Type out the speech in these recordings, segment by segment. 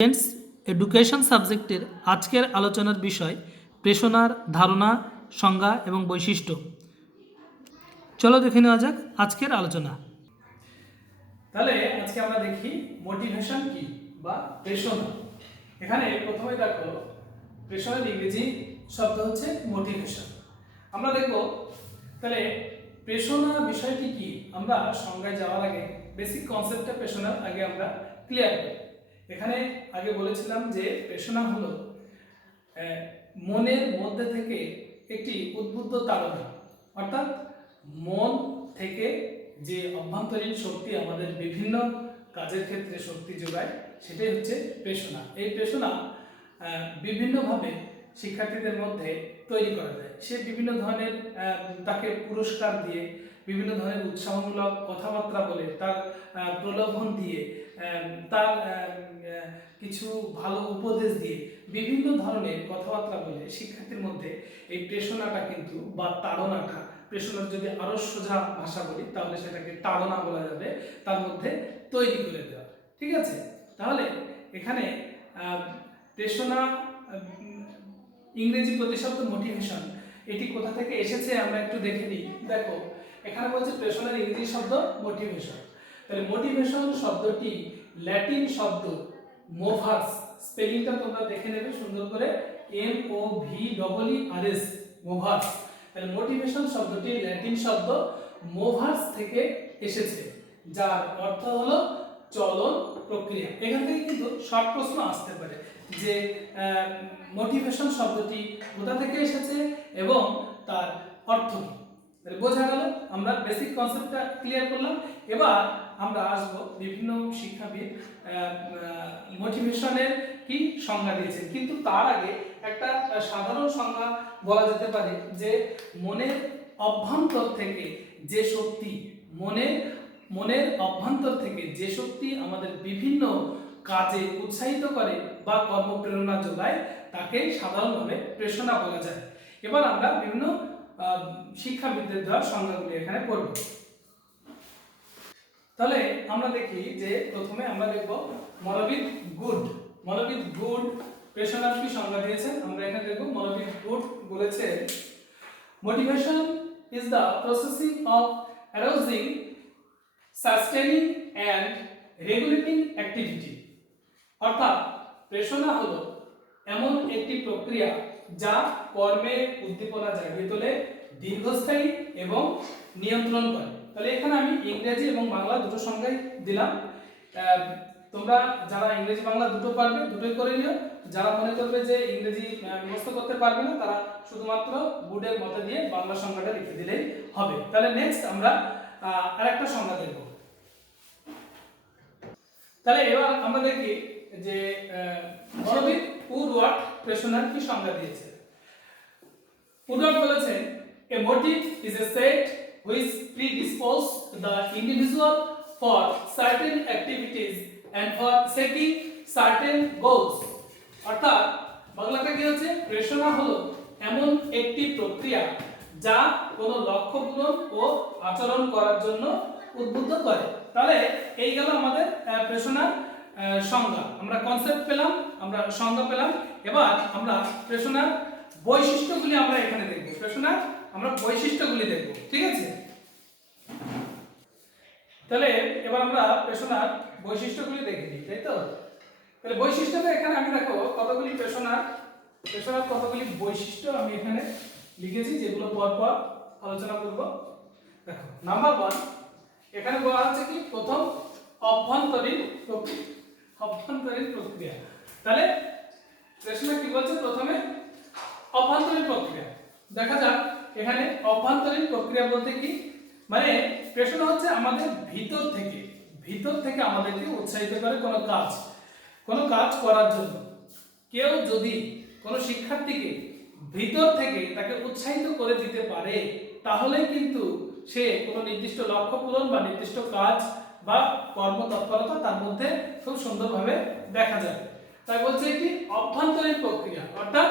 Students education সাবজেক্টের আজকের আলোচনার বিষয় প্রেষণার ধারণা, সংজ্ঞা এবং বৈশিষ্ট্য। চলো দেখে নেওয়া যাক আজকের আলোচনা। তাহলে আজকে আমরা দেখি মোটিভেশন কি বা প্রেষণা। এখানে প্রথমে দেখো প্রেষণার ইংরেজি শব্দ হচ্ছে মোটিভেশন। আমরা দেখব তাহলে প্রেষণা বিষয়টি কি। আমরা সংজ্ঞায় যাওয়ার আগে বেসিক কনসেপ্টটা প্রেষণার আগে আমরা ক্লিয়ার করি। এখানে আগে বলেছিলাম যে প্রেষণা হলো মনের মধ্যে থেকে একটি উদ্বুদ্ধ তাড়না, অর্থাৎ মন থেকে যে অভ্যন্তরীণ শক্তি আমাদের বিভিন্ন কাজের ক্ষেত্রে শক্তি যোগায়, সেটাই হচ্ছে প্রেষণা। এই প্রেষণা বিভিন্নভাবে শিক্ষার্থীদের মধ্যে তৈরি করা যায়। সে বিভিন্ন ধরনের তাকে পুরস্কার দিয়ে, বিভিন্ন ধরনের উৎসাহমূলক কথাবার্তা বলে, তার প্রলোভন দিয়ে, তার কিছু ভালো উপদেশ দিয়ে, বিভিন্ন ধরনের কথাবার্তা বলে শিক্ষার্থীর মধ্যে এই প্রেষণাটা কিন্তু বা তাড়নাটা, প্রেষণার যদি আরো সোজা ভাষা বলি তাহলে সেটাকে তাড়না বলা যাবে, তার মধ্যে তৈরি করে দেওয়া। ঠিক আছে, তাহলে এখানে প্রেষণা ইংরেজি প্রতিশব্দ মোটিভেশন, এটি কোথা থেকে এসেছে আমরা একটু দেখে নিই। দেখো এখানে বলছে প্রেষণার ইংরেজি শব্দ মোটিভেশন। তাহলে মোটিভেশন শব্দটি ল্যাটিন শব্দ মোভার্স, স্পেলিংটা তোমরা দেখে নেবে সুন্দর করে, MOVERS, মোভার্স। তাহলে মোটিভেশন শব্দটি ল্যাটিন শব্দ মোভার্স থেকে এসেছে, যার অর্থ হলো চলন প্রক্রিয়া। এখান থেকে কিন্তু শর্ট প্রশ্ন আসতে পারে যে মোটিভেশন শব্দটি কোথা থেকে এসেছে এবং তার অর্থ কি। বোঝা গেল, আমরা বেসিক কনসেপ্টটা ক্লিয়ার করলাম। এবার আমরা আসব বিভিন্ন শিক্ষাবিদ মোটিভেশনের কি সংজ্ঞা দিয়েছেন, কিন্তু তার আগে একটা সাধারণ সংজ্ঞা বলা যেতে পারে যে মনের অভ্যন্তর থেকে যে শক্তি, মনের অভ্যন্তর থেকে যে শক্তি আমাদের বিভিন্ন কাজে উৎসাহিত করে বা কর্মপ্রেরণা যোগায়, তাকে সাধারণভাবে প্রেষণা বলা যায়। এবার আমরা বিভিন্ন শিক্ষাবিদদের দেওয়া সংজ্ঞাগুলি এখানে পড়ব। তাহলে আমরা দেখি যে প্রথমে আমরা দেখব মনোবিদ গুড প্রেষণার কি সংজ্ঞা দিয়েছেন। আমরা এখানে দেখব মনোবিদ গুড বলেছে motivation is the processing of arousing, sustaining and regulating activity. অর্থাৎ প্রেষণা হলো এমন একটি প্রক্রিয়া যা কর্মে উদ্দীপনা জাগিয়ে তোলে, দীর্ঘস্থায়ী এবং নিয়ন্ত্রণ করে। তাহলে এখানে আমি ইংরেজি এবং বাংলা দুটো সংজ্ঞাই দিলাম। তোমরা যারা ইংরেজি বাংলা দুটো পারবে দুটোই করে নিও। যারা মনে করবে যে ইংরেজি মুখস্থ করতে পারবে না, তারা শুধুমাত্র গুডের মধ্যে দিয়ে বাংলা সংজ্ঞাটা লিখে দিলেই হবে। তাহলে নেক্সট আমরা আরেকটা সংজ্ঞা দেখব। তাহলে এবার আমরা দেখি যে মনোবিদ উডওয়ার্ড প্রেষণার কি সংজ্ঞা দিয়েছে। উডওয়ার্ড বলেছেন a motive is a state which predisposes the individual for certain activities and for seeking certain goals. অর্থাৎ বাংলাতে কি হচ্ছে, প্রেষণা হলো এমন একটি প্রক্রিয়া যা কোনো লক্ষ্য পূরণ ও আচরণ করার জন্য উদ্বুদ্ধ করে। তাহলে এই গেল আমাদের প্রেষণার সংজ্ঞা। আমরা কনসেপ্ট পেলাম, আমরা সংজ্ঞা পেলাম। এবার আমরা প্রেষণার বৈশিষ্ট্যগুলি আমরা এখানে দেখব। প্রেষণার আমরা বৈশিষ্ট্যগুলি দেখব, ঠিক আছে। তাহলে এবার আমরা প্রেষণার বৈশিষ্ট্যগুলি দেখে নিই, তাই তো। তাহলে বৈশিষ্ট্যটা এখানে আমি দেখো কতগুলি প্রেষণার কতগুলি বৈশিষ্ট্য আমি এখানে লিখেছি, যেগুলো পরপর আলোচনা করব। দেখো নাম্বার 1 এখানে বলা হচ্ছে কি, প্রথম অভ্যন্তরীণ প্রক্রিয়া। তাহলে প্রেষণা কি বলছে, প্রথমে অভ্যন্তরীণ প্রক্রিয়া। দেখা যাক এখানে অভ্যন্তরীণ প্রক্রিয়া বলতে কি, মানে প্রেষণা হচ্ছে আমাদের ভিতর থেকে আমাদেরকে উৎসাহিত করে কোনো কাজ করার জন্য। কেউ যদি কোনো শিক্ষার্থীকে ভিতর থেকে তাকে উৎসাহিত করে দিতে পারে, তাহলে কিন্তু সে কোনো নির্দিষ্ট লক্ষ্য পূরণ বা নির্দিষ্ট কাজ বা কর্মতৎপরতা তার মধ্যে খুব সুন্দরভাবে দেখা যাবে। তাই বলছে একটি অভ্যন্তরীণ প্রক্রিয়া, অর্থাৎ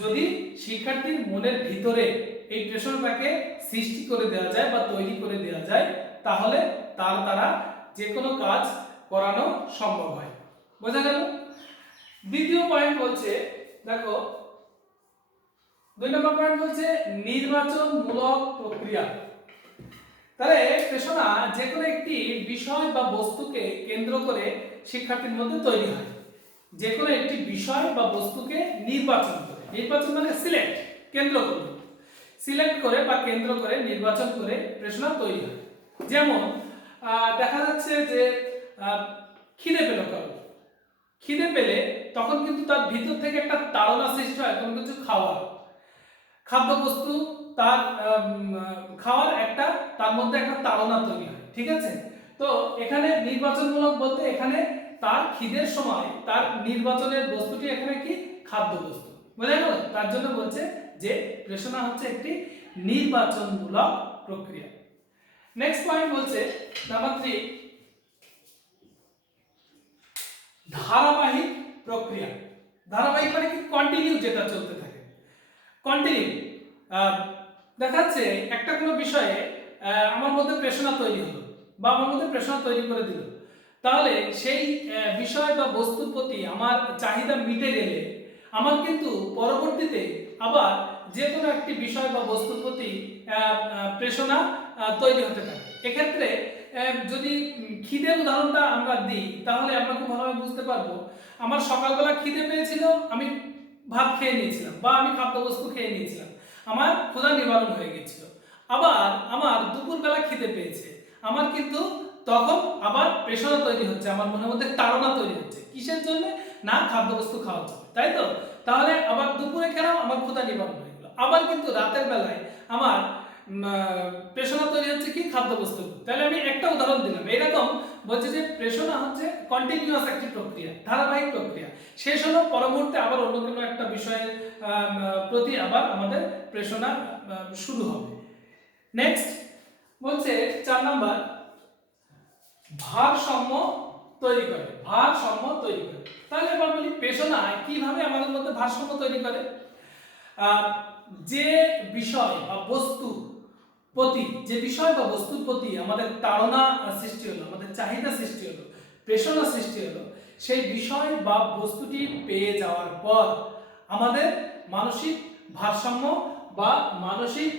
যদি শিক্ষার্থীর মনের ভিতরে এই প্রেষণাটাকে সৃষ্টি করে দেওয়া যায় বা তৈরি করে দেওয়া যায়, তাহলে তার দ্বারা যে কোনো কাজ করানো সম্ভব হয়। বোঝা গেল। দ্বিতীয় পয়েন্ট বলছে, দেখো 2 নম্বর পয়েন্ট বলছে নির্বাচনমূলক প্রক্রিয়া। তাহলে পেশনা যে কোনো একটি বিষয় বা বস্তুকে কেন্দ্র করে শিক্ষার্থীর মধ্যে তৈরি হয়। যে কোনো একটি বিষয় বা বস্তুকে নির্বাচন করে, নির্বাচন মানে সিলেক্ট, কেন্দ্র করে, সিলেক্ট করে বা কেন্দ্র করে নির্বাচন করে পেশনা তৈরি হয়। যেমন দেখা যাচ্ছে যে খিদে পেল কারো, খিদে পেলে তখন কিন্তু তার ভিতর থেকে একটা তাড়না সৃষ্টি হয় কোনো কিছু খাওয়ার, খাদ্যবস্তু তার খাওয়ার একটা, তার মধ্যে একটা তাড়না তৈরি হয়, ঠিক আছে। তো এখানে নির্বাচনমূলক বলতে এখানে তার খিদের সময় তার নির্বাচনের বস্তুটি এখানে কি খাদ্যবস্তু, বোঝা গেল? তার জন্য বলছে যে প্রেষণা হচ্ছে একটি নির্বাচনমূলক প্রক্রিয়া। নেক্সট পয়েন্ট বলছে নাম্বার 3 ধারাবাহিক প্রক্রিয়া। ধারাবাহিক মানে কি কন্টিনিউ, যেটা চলতে থাকে, কন্টিনিউ। দেখাচ্ছে একটা কোনো বিষয়ে আমার মধ্যে প্রেষণা তৈরি হলো বা আমার মধ্যে প্রেষণা তৈরি করে দিল, তাহলে সেই বিষয় বা বস্তুর প্রতি আমার চাহিদা মিটে গেলে আমার কিন্তু পরবর্তীতে আবার যে কোনো একটি বিষয় বা বস্তুর প্রতি প্রেষণা তৈরি হতে থাকে। এক্ষেত্রে যদি খিদের উদাহরণটা আমরা দিই তাহলে আমরা খুব ভালোভাবে বুঝতে পারবো। আমার সকালবেলা খিদে পেয়েছিল, আমি ভাত খেয়ে নিয়েছিলাম বা আমি খাদ্যবস্তু খেয়ে নিয়েছিলাম, আমার ক্ষুধা নিবারণ হয়ে গেছিল। আবার আমার দুপুরবেলা খিদে পেয়েছে, আমার কিন্তু তখন আবার প্রেষণা তৈরি হচ্ছে, আমার মনের মধ্যে তাড়না তৈরি হচ্ছে, কিসের জন্য? না খাদ্যবস্তু খাওয়ার জন্য, তাই তো? তাহলে আবার দুপুরে খেলাম, আমার ক্ষুধা নিবারণ হয়ে গেল। আবার কিন্তু রাতের বেলায় আমার প্রেষণা তৈরি হচ্ছে কি খাদ্যবস্তু। তাহলে আমি একটা উদাহরণ দিলাম। এরকম বলছে যে প্রেষণা হচ্ছে কন্টিনিউয়াস একটি প্রক্রিয়া, ধারাবাহিক প্রক্রিয়া। শেষ হলো, পরবর্তীতে আবার অন্য কোনো একটা বিষয়ের প্রতি আবার আমাদের প্রেষণা শুরু হবে। নেক্সট বলছে 4 নাম্বার ভারসাম্য তৈরি করে, ভারসাম্য তৈরি করে। তাহলে এবার বলি প্রেষণা কিভাবে আমাদের মধ্যে ভারসাম্য তৈরি করে। যে বিষয় বা বস্তু প্রতি, যে বিষয় বা বস্তুর প্রতি আমাদের তাড়না সৃষ্টি হলো, আমাদের চাহিদা সৃষ্টি হলো, প্রেষণা সৃষ্টি হলো, সেই বিষয় বা বস্তুটি পেয়ে যাওয়ার পর আমাদের মানসিক ভারসাম্য বা মানসিক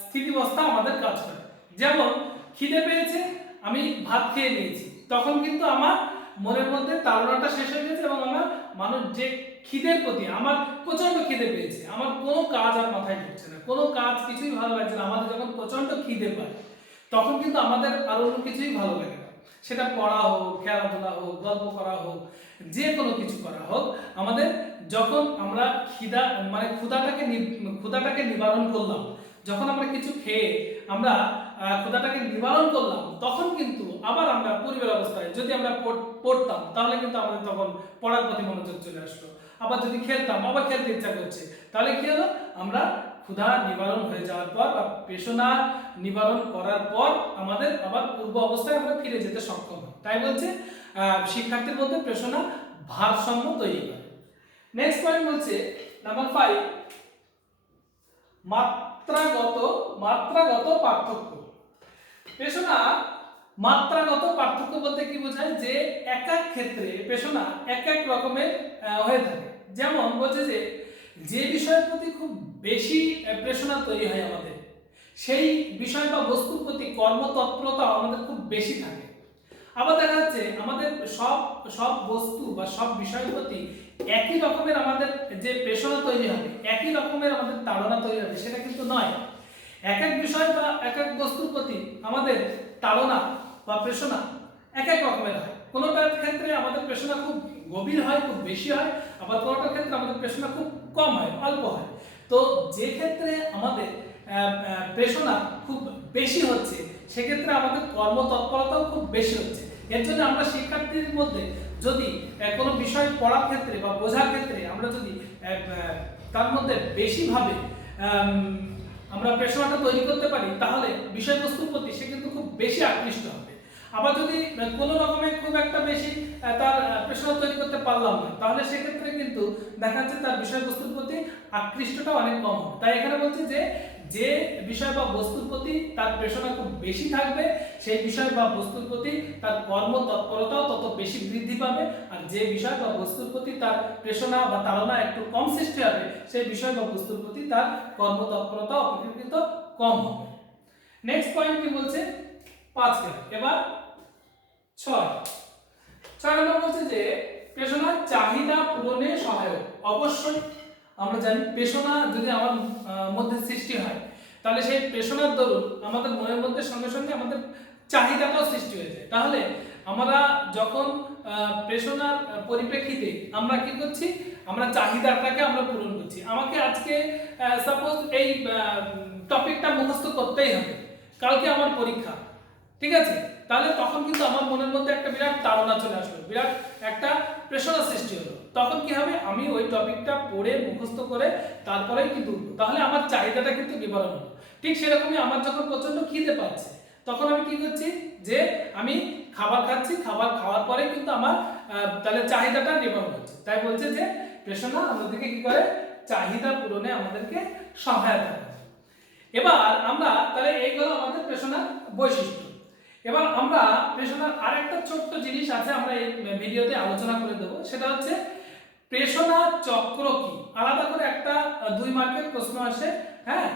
স্থিতিবস্থা আমাদের কাজ করে। যেমন খিদে পেয়েছে, আমি ভাত খেয়ে নিয়েছি, তখন কিন্তু আমার মনের মধ্যে তাড়নাটা শেষ হয়ে গেছে এবং আমার মানুষ যে খিদের প্রতি, আমার প্রচন্ড খিদে পেয়েছে, আমার কোনো কাজ আর মাথায় ঢুকছে না, কোনো কাজ কিছুই ভালো লাগছে না। আমাদের যখন প্রচন্ড খিদে পায় তখন কিন্তু আমাদের আর অন্য কিছুই ভালো লাগে না, সেটা পড়া হোক, খেলাধুলা হোক, গল্প করা হোক, যে কোনো কিছু করা হোক, আমাদের যখন আমরা ক্ষুধাটাকে নিবারণ করলাম, যখন আমরা কিছু খেয়ে আমরা ক্ষুধাটাকে নিবারণ করলাম, তখন কিন্তু আবার আমরা পূর্বের অবস্থায় যদি আমরা পড়তাম তাহলে কিন্তু আমাদের তখন পড়ার প্রতি মনোযোগ চলে আসলো। আবার যদি খেলতাম, আবার খেলতে ইচ্ছা করছে, তাহলে কি হলো? আমরা ক্ষুধা নিবারণ হয়ে যাওয়ার পর বা প্রেষণা নিবারণ করার পর আমাদের আবার পূর্ব অবস্থায় আমরা ফিরে যেতে সক্ষম হই। তাই বলছে শিক্ষার্থীর মধ্যে প্রেষণা ভারসাম্য তৈরি করে। নেক্সট পয়েন্ট বলছে নাম্বার 5 মাত্রাগত পার্থক্য। প্রেষণা মাত্রাগত পার্থক্য বলতে কি বোঝায়? যে এক এক ক্ষেত্রে প্রেষণা এক এক রকমের হয়ে থাকে। যেমন বলছে যে যে বিষয়ের প্রতি খুব বেশি প্রেষণা তৈরি হয় আমাদের, সেই বিষয় বা বস্তুর প্রতি কর্মতৎপরতা আমাদের খুব বেশি থাকে। আবার দেখা যাচ্ছে আমাদের সব বস্তু বা সব বিষয়ের প্রতি একই রকমের আমাদের যে প্রেষণা তৈরি হবে, একই রকমের আমাদের তাড়না তৈরি হবে, সেটা কিন্তু নয়। এক এক বিষয় বা এক এক বস্তুর প্রতি আমাদের তাড়না বা প্রেষণা এক এক রকমের হয়। কোনোটার ক্ষেত্রে আমাদের প্রেষণা খুব গভীর হয়, খুব বেশি হয়, আবার কোনোটার ক্ষেত্রে আমাদের প্রেষণা খুব কম হয়, অল্প হয়। তো যে ক্ষেত্রে আমাদের প্রেষণা খুব বেশি হচ্ছে, সেক্ষেত্রে আমাদের কর্মতৎপরতাও খুব বেশি হচ্ছে। এর জন্য আমরা শিক্ষার্থীর মধ্যে যদি কোনো বিষয় পড়ার ক্ষেত্রে বা বোঝার ক্ষেত্রে আমরা যদি তার মধ্যে বেশিভাবে আমরা প্রেষণাটা তৈরি করতে পারি, তাহলে বিষয়বস্তুর প্রতি সে কিন্তু খুব বেশি আকৃষ্ট হবে। আবার যদি কোনো রকমের খুব একটা বেশি তার প্রেষণা তৈরি করতে পারলাম না, তাহলে সেক্ষেত্রে কিন্তু দেখা যাচ্ছে তার বিষয়বস্তুর প্রতি আকৃষ্টটা অনেক কম হবে। তাই এখানে বলছে যে যে বিষয় বা বস্তুর প্রতি তার প্রেরণা খুব বেশি থাকবে সেই বিষয় বা বস্তুর প্রতি তার কর্মতৎপরতাও তত বেশি বৃদ্ধি পাবে, আর যে বিষয় বা বস্তুর প্রতি তার প্রেরণা বা তাড়না একটু কম সৃষ্টি হবে সেই বিষয় বা বস্তুর প্রতি তার কর্মতৎপরতা অপেক্ষাকৃত কম হবে। নেক্সট পয়েন্ট কি বলছে 5 গেল, এবার 6 নম্বর বলছে যে প্রেরণা চাহিদা পূরণে সহায়ক। অবশ্যই আমরা জানি প্রেরণা যদি আমার মধ্যে সৃষ্টি হয় তাহলে সেই প্রেরণার দরুন আমাদের মনের মধ্যে সঙ্গে সঙ্গে আমাদের চাহিদাটাও সৃষ্টি হয়ে যায়। তাহলে আমরা যখন প্রেরণার পরিপ্রেক্ষিতে আমরা কি করছি, আমরা চাহিদাটাকে আমরা পূরণ করছি। আমাকে আজকে সাপোজ এই টপিকটা মুখস্থ করতেই হবে, কালকে আমার পরীক্ষা, ঠিক আছে, তাহলে তখন কিন্তু আমার মনের মধ্যে একটা বিরাট তাড়না চলে আসলো, বিরাট একটা প্রেরণা সৃষ্টি হলো। তখন কি হবে, আমি ওই টপিকটা পড়ে মুখস্থ করে তারপরেই কিন্তু উঠবো, তাহলে আমার চাহিদাটা কিন্তু নিবারণ হলো। ঠিক সেরকমই আমার যখন প্রচন্ড খিদে পাচ্ছে তখন আমি কি করছি, যে আমি খাবার খাচ্ছি, খাবার খাওয়ার পরে কিন্তু আমার তাহলে চাহিদাটা নিবারণ হচ্ছে। তাই বলছে যে প্রেরণা আমাদেরকে কি করে, চাহিদা পূরণে আমাদেরকে সহায়তা করে। এবার আমরা তাহলে এইগুলো আমাদের প্রেরণার বৈশিষ্ট্য। এবার আমরা প্রেরণার আরেকটা ছোট্ট জিনিস আছে, আমরা এই ভিডিওতে আলোচনা করে দেবো, সেটা হচ্ছে প্রেরণা চক্র কি। আলাদা করে একটা 2 মার্কের প্রশ্ন আসে, হ্যাঁ,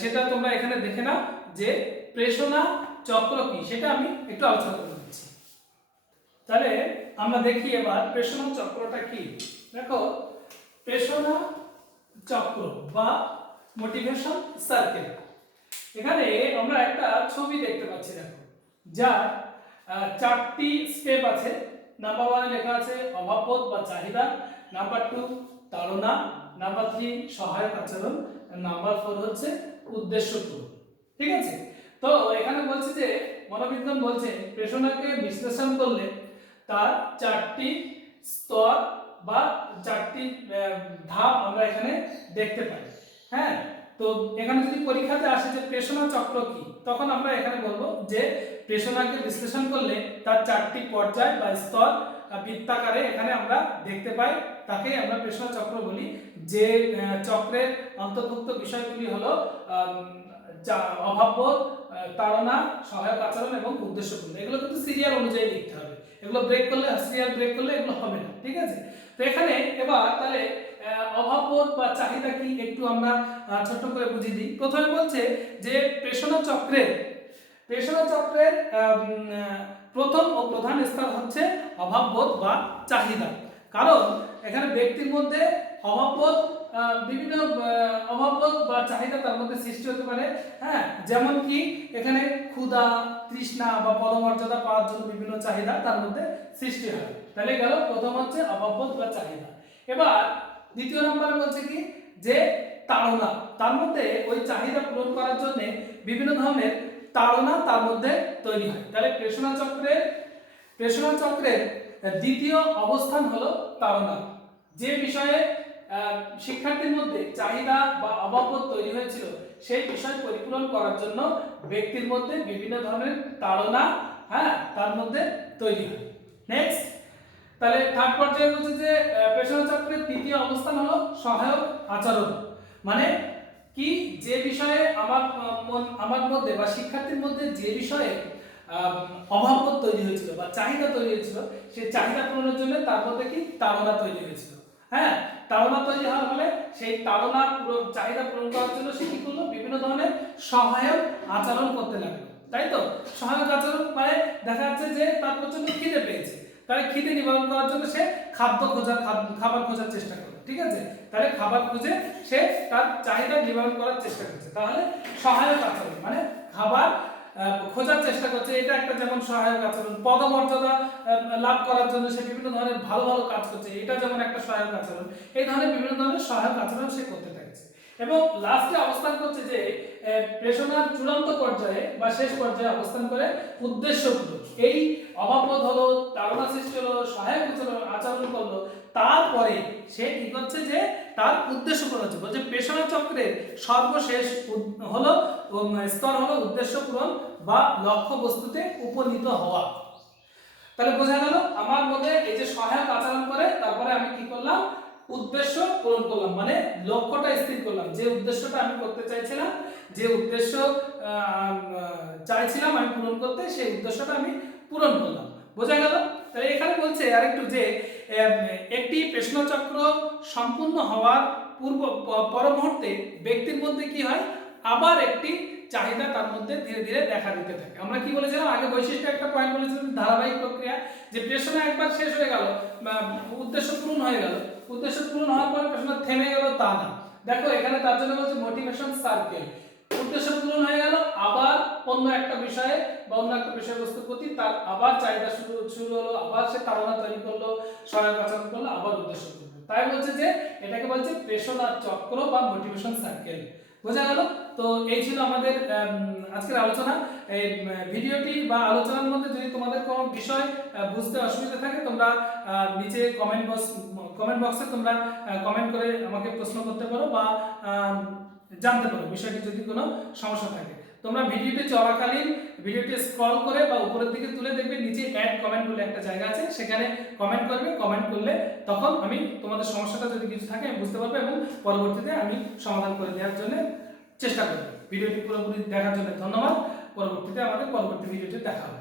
সেটা তোমরা এখানে দেখে নাও যে প্রেরণা চক্র কি, সেটা আমি একটু আলোচনা করে দিচ্ছি। তাহলে আমরা দেখি এবার প্রেরণা চক্রটা কি। দেখো প্রেরণা চক্র বা মোটিভেশন সার্কেল, এখানে আমরা একটা ছবি দেখতে পাচ্ছি। দেখো যার 4টি স্টেপ আছে। নাম্বার 1 লেখা আছে অভাববোধ বা চাহিদা, নাম্বার 2 তাড়না, নাম্বার 3 সহায়ক আচরণ, নাম্বার 4 হচ্ছে উদ্দেশ্য পূরণ। ঠিক আছে, তো এখানে বলছে যে মনোবিজ্ঞান বলছে প্রেরণাকে বিশ্লেষণ করলে তার 4টি স্তর বা 4টি ধাপ আমরা এখানে দেখতে পাই। হ্যাঁ, তো এখানে যদি পরীক্ষাতে আসে যে প্রেরণা চক্র কি, তখন আমরা এখানে বলবো যে প্রেরণাকে বিশ্লেষণ করলে তার 4টি পর্যায় বা স্তর বৃত্তাকারে এখানে আমরা দেখতে পাই, তাকে আমরা প্রেরণা চক্র বলি। যে চক্রের অন্তর্ভুক্ত বিষয়গুলি হলো অভাববোধ, তাড়না, সহায়ক আচরণ এবং উদ্দেশ্য পূরণ। এগুলো কিন্তু সিরিয়াল অনুযায়ী লিখতে হবে, এগুলো ব্রেক করলে, সিরিয়াল ব্রেক করলে এগুলো হবে না। ঠিক আছে, তো এখানে এবার তাহলে অভাববোধ বা চাহিদা কি একটু আমরা ছোট করে বুঝিয়ে দিই। প্রথমে বলছে যে প্রেরণা চক্রের প্রথম ও প্রধান স্তর হচ্ছে অভাববোধ বা চাহিদা। কারণ এখানে ব্যক্তির মধ্যে অভাববোধ, বিভিন্ন অভাববোধ বা চাহিদা তার মধ্যে সৃষ্টি হতে পারে। হ্যাঁ, যেমন কি এখানে ক্ষুধা, তৃষ্ণা বা পদমর্যাদা পাওয়ার জন্য বিভিন্ন চাহিদা তার মধ্যে সৃষ্টি হয়। তাহলে গেল প্রথম হচ্ছে অভাববোধ বা চাহিদা। এবার দ্বিতীয় নম্বরে বলছে কি যে তাড়না, তার মধ্যে ওই চাহিদা পূরণ করার জন্য বিভিন্ন ধরনের তাড়না তার মধ্যে তৈরি হয়। তাহলে প্রেরণা চক্রের দ্বিতীয় অবস্থান হলো তাড়না। যে বিষয়ে শিক্ষার্থীর মধ্যে চাহিদা বা অভাববোধ তৈরি হয়েছিল সেই বিষয় পরিপূরণ করার জন্য ব্যক্তির মধ্যে বিভিন্ন ধরনের তাড়না, হ্যাঁ, তার মধ্যে তৈরি হয়। নেক্সট, তাহলে থার্ড পর্যায়ে বলছে যে প্রেরণা চক্রের তৃতীয় অবস্থান হলো সহায়ক আচরণ। মানে কি, যে বিষয়ে আমার মধ্যে বা শিক্ষার্থীর মধ্যে যে বিষয়ে অভাববোধ তৈরি হয়েছিল বা চাহিদা তৈরি হয়েছিল সেই চাহিদা পূরণের জন্য তার মধ্যে কি তাড়না তৈরি হয়েছিল। হ্যাঁ, তাড়না তৈরি হওয়ার ফলে সেই তাড়না চাহিদা পূরণ করার জন্য সে কি করলো, বিভিন্ন ধরনের সহায়ক আচরণ করতে লাগলো। তাই তো, সহায়ক আচরণ মানে দেখা যাচ্ছে যে তার প্রচন্ড খিদে পেয়েছে, তাহলে খিদে নিবারণ করার জন্য সে খাবার খোঁজার চেষ্টা করে। ঠিক আছে, তাহলে খাবার খুঁজে সে তার চাহিদা নিবারণ করার চেষ্টা করছে, তাহলে সহায়ক আচরণ মানে খাবার খোঁজার চেষ্টা করছে, এটা একটা যেমন সহায়ক আচরণ। পদমর্যাদা লাভ করার জন্য সে বিভিন্ন ধরনের ভালো ভালো কাজ করছে, এটা যেমন একটা সহায়ক আচরণ। এই ধরনের বিভিন্ন ধরনের সহায়ক আচরণ সে করতে থাকছে এবং লাস্টে অবস্থান করছে যে প্রেরণার চূড়ান্ত পর্যায়ে বা শেষ পর্যায়ে অবস্থান করে উদ্দেশ্য পূরণ। এই অভাববোধ হলো, তাড়না সৃষ্টি হলো, সহায়ক আচরণ করলো, তারপরে সে কি করছে যে তার উদ্দেশ্য পূরণ হচ্ছে। বলছে প্রেরণা চক্রের সর্বশেষ হলো স্তর হলো উদ্দেশ্য পূরণ বা লক্ষ্য বস্তুতে উপনীত হওয়া। তাহলে বোঝা গেল আমার মধ্যে এই যে সহায়ক আচরণ করে, তারপরে আমি কি করলাম, উদ্দেশ্য পূরণ করলাম, মানে লক্ষ্যটা স্থির করলাম, যে উদ্দেশ্যটা আমি করতে চাইছিলাম, যে উদ্দেশ্য চাইছিলাম আমি পূরণ করতে, সেই উদ্দেশ্যটা আমি পূরণ করলাম। বোঝা গেল? তাহলে এখানে বলছে আরেকটু যে একটি প্রশ্নচক্র সম্পূর্ণ হওয়ার পর মুহূর্তে ব্যক্তির মধ্যে কি হয়, আবার একটি চাহিদা তার মধ্যে ধীরে ধীরে দেখা দিতে থাকে। আমরা কি বলেছিলাম আগে, বৈশিষ্ট্য একটা পয়েন্ট বলেছিলাম, ধারাবাহিক প্রক্রিয়া, যে প্রশ্ন একবার শেষ হয়ে গেল, উদ্দেশ্য পূরণ হয়ে গেল, উদ্দেশ্য পূরণ হওয়ার পরে প্রশ্ন থেমে গেল তা না। দেখো এখানে তার জন্য বলছে মোটিভেশন সার্কেল, উদ্দেশ্য পূরণ হয়ে গেল, আবার অন্য একটা বিষয়ে বা অন্য একটা বিষয়বস্তুর প্রতি তার আবার চাহিদা শুরু হলো, আবার সে তাড়না তৈরি করলো, সহায়ক আচরণ করলো, আবার উদ্দেশ্য পূরণ। তাই বলছে যে এটাকে বলছে প্রেরণা চক্র বা মোটিভেশন সার্কেল। বোঝা গেল? তো এই ছিল আমাদের আজকের আলোচনা। এই ভিডিওটি বা আলোচনার মধ্যে যদি তোমাদের কোনো বিষয় বুঝতে অসুবিধা থাকে, তোমরা নিচে কমেন্ট বক্সে তোমরা কমেন্ট করে আমাকে প্রশ্ন করতে পারো বা জানতে পারো বিষয়টি যদি কোনো সমস্যা থাকে। তোমরা ভিডিওটি চলাকালীন ভিডিওটি স্ক্রল করে বা উপরের দিকে তুলে দেখবে নিচে অ্যাড কমেন্ট বলে একটা জায়গা আছে, সেখানে কমেন্ট করবে। কমেন্ট করলে তখন আমি তোমাদের সমস্যাটা যদি কিছু থাকে আমি বুঝতে পারবো এবং পরবর্তীতে আমি সমাধান করে দেওয়ার জন্য চেষ্টা করব। ভিডিওটি পুরোপুরি দেখার জন্য ধন্যবাদ। পরবর্তীতে আমাদের পরবর্তী ভিডিওতে দেখা হবে।